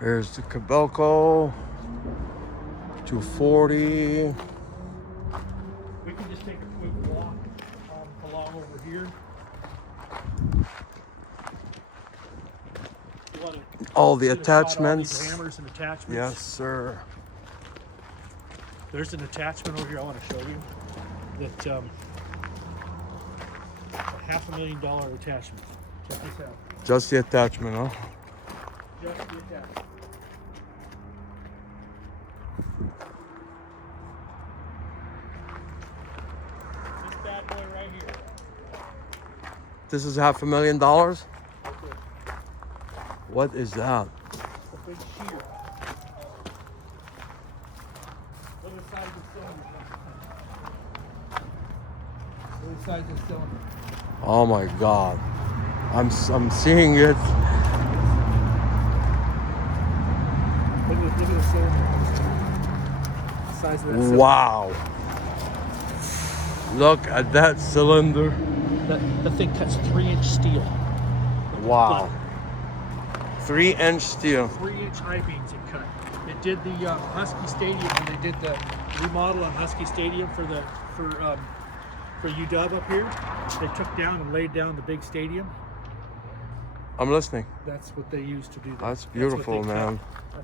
Here's the Cabelco 240. We can just take a quick walk along over here. You want to All the see the spot, all these attachments. hammers and attachments. Yes, sir. There's an attachment over here I want to show you. That a $500,000 attachment. Check this out. Just the attachment, huh? Just the attachment. This bad boy right here. This is $500,000. Okay. What is that? A big shear. Look at the size of the cylinder. Look at the size of the cylinder. Oh my God. I'm seeing it. Look at the cylinder. The size of that cylinder. Wow. Look at that cylinder. That thing cuts 3-inch steel. Wow. 3-inch steel. 3-inch I-beams it cut. It did the Husky Stadium when they did the remodel on Husky Stadium for UW up here. They took down and laid down the big stadium. I'm listening. That's what they used to do that. That's beautiful, what they cut. man.